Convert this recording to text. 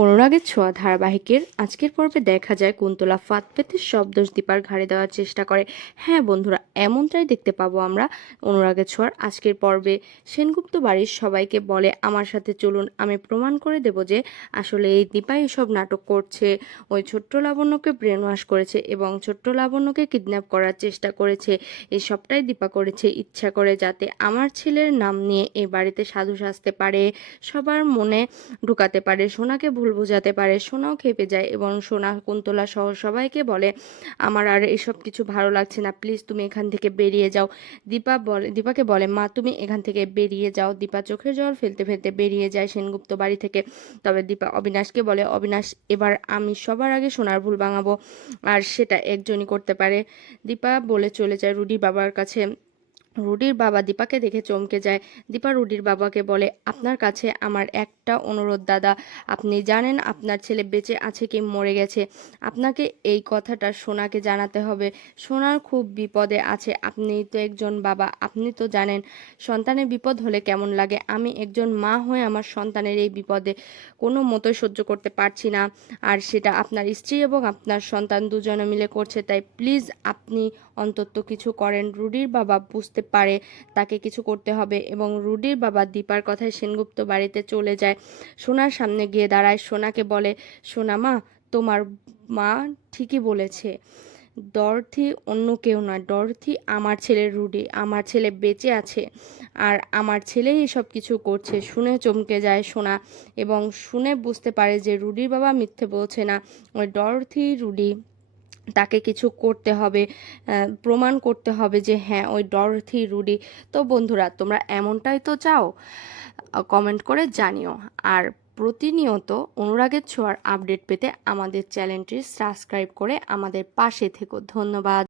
অনুরাগের ছোঁয়া ধারাবাহিকের আজকের পর্বে দেখা যায় কুন্তলা ফাঁদ পেতে সব দোষ দীপার ঘাড়ে দেওয়ার চেষ্টা করে। হ্যাঁ বন্ধুরা, এমনটাই দেখতে পাবো আমরা অনুরাগের ছোঁয়ার আজকের পর্বে। সেনগুপ্ত বাড়ির সবাইকে বলে আমার সাথে চলুন, আমি প্রমাণ করে দেব যে আসলে এই দীপাই সব নাটক করছে। ওই ছোট্ট লাবণ্যকে ব্রেন ওয়াশ করেছে এবং ছোট্ট লাবণ্যকে কিডন্যাপ করার চেষ্টা করেছে। এই সবটাই দীপা করেছে ইচ্ছা করে, যাতে আমার ছেলের নাম নিয়ে এই বাড়িতে সাধু সাজতে পারে, সবার মনে ঢুকাতে পারে, সোনাকে ভুল বোঝাতে পারে। সোনাও খেপে যায় এবং সোনা কুন্তলা সহ সবাইকে বলে আমার আর এসব কিছু ভালো লাগছে না, প্লিজ তুমি এখান থেকে বেরিয়ে যাও। দীপাকে বলে মা তুমি এখান থেকে বেরিয়ে যাও। দীপা চোখের জল ফেলতে ফেলতে বেরিয়ে যায় সেনগুপ্ত বাড়ি থেকে। তবে দীপা অবিনাশকে বলে অবিনাশ, এবার আমি সবার আগে সোনার ভুল ভাঙাবো, আর সেটা একজনই করতে পারে। দীপা বলে চলে যায় রুডির বাবার কাছে। রুডির বাবা দীপাকে দেখে চমকে যায়। দীপা রুডির বাবাকে বলে আপনার কাছে আমার একটা অনুরোধ দাদা, আপনি জানেন আপনার ছেলে বেঁচে আছে কি মরে গেছে? আপনাকে এই কথাটা সোনাকে জানাতে হবে। সোনার খুব বিপদে আছে, আপনি তো একজন বাবা, আপনি তো জানেন সন্তানের বিপদ হলে কেমন লাগে। আমি একজন মা হয়ে আমার সন্তানের এই বিপদে কোনো মতোই সহ্য করতে পারছি না, আর সেটা আপনার স্ত্রী এবং আপনার সন্তান দুজনে মিলে করছে, তাই প্লিজ আপনি অন্তত কিছু করেন। রুডির বাবা বুঝতে পারে তাকে কিছু করতে হবে এবং রুডির বাবা দীপার কথায় সেনগুপ্ত বাড়িতে চলে যায়। সোনার সামনে গিয়ে দাঁড়ায়, সোনাকে বলে সোনা মা, তোমার মা ঠিকই বলেছে, ডরথি অন্য কেউ নয়, ডরথি আমার ছেলে রুডি, আমার ছেলে বেঁচে আছে আর আমার ছেলেই এসব কিছু করছে। শুনে চমকে যায় সোনা এবং শুনে বুঝতে পারে যে রুডির বাবা মিথ্যে বলছে না, ওই ডরথি রুডি, তাকে কিছু করতে হবে, প্রমাণ করতে হবে যে হ্যাঁ ওই ডরথি রুডি। তো বন্ধুরা, তোমরা এমনটাই তো চাও? কমেন্ট করে জানিও। আর প্রতিনিয়ত অনুরাগের ছোঁয়ার আপডেট পেতে আমাদের চ্যানেলটি সাবস্ক্রাইব করে আমাদের পাশে থেকো। ধন্যবাদ।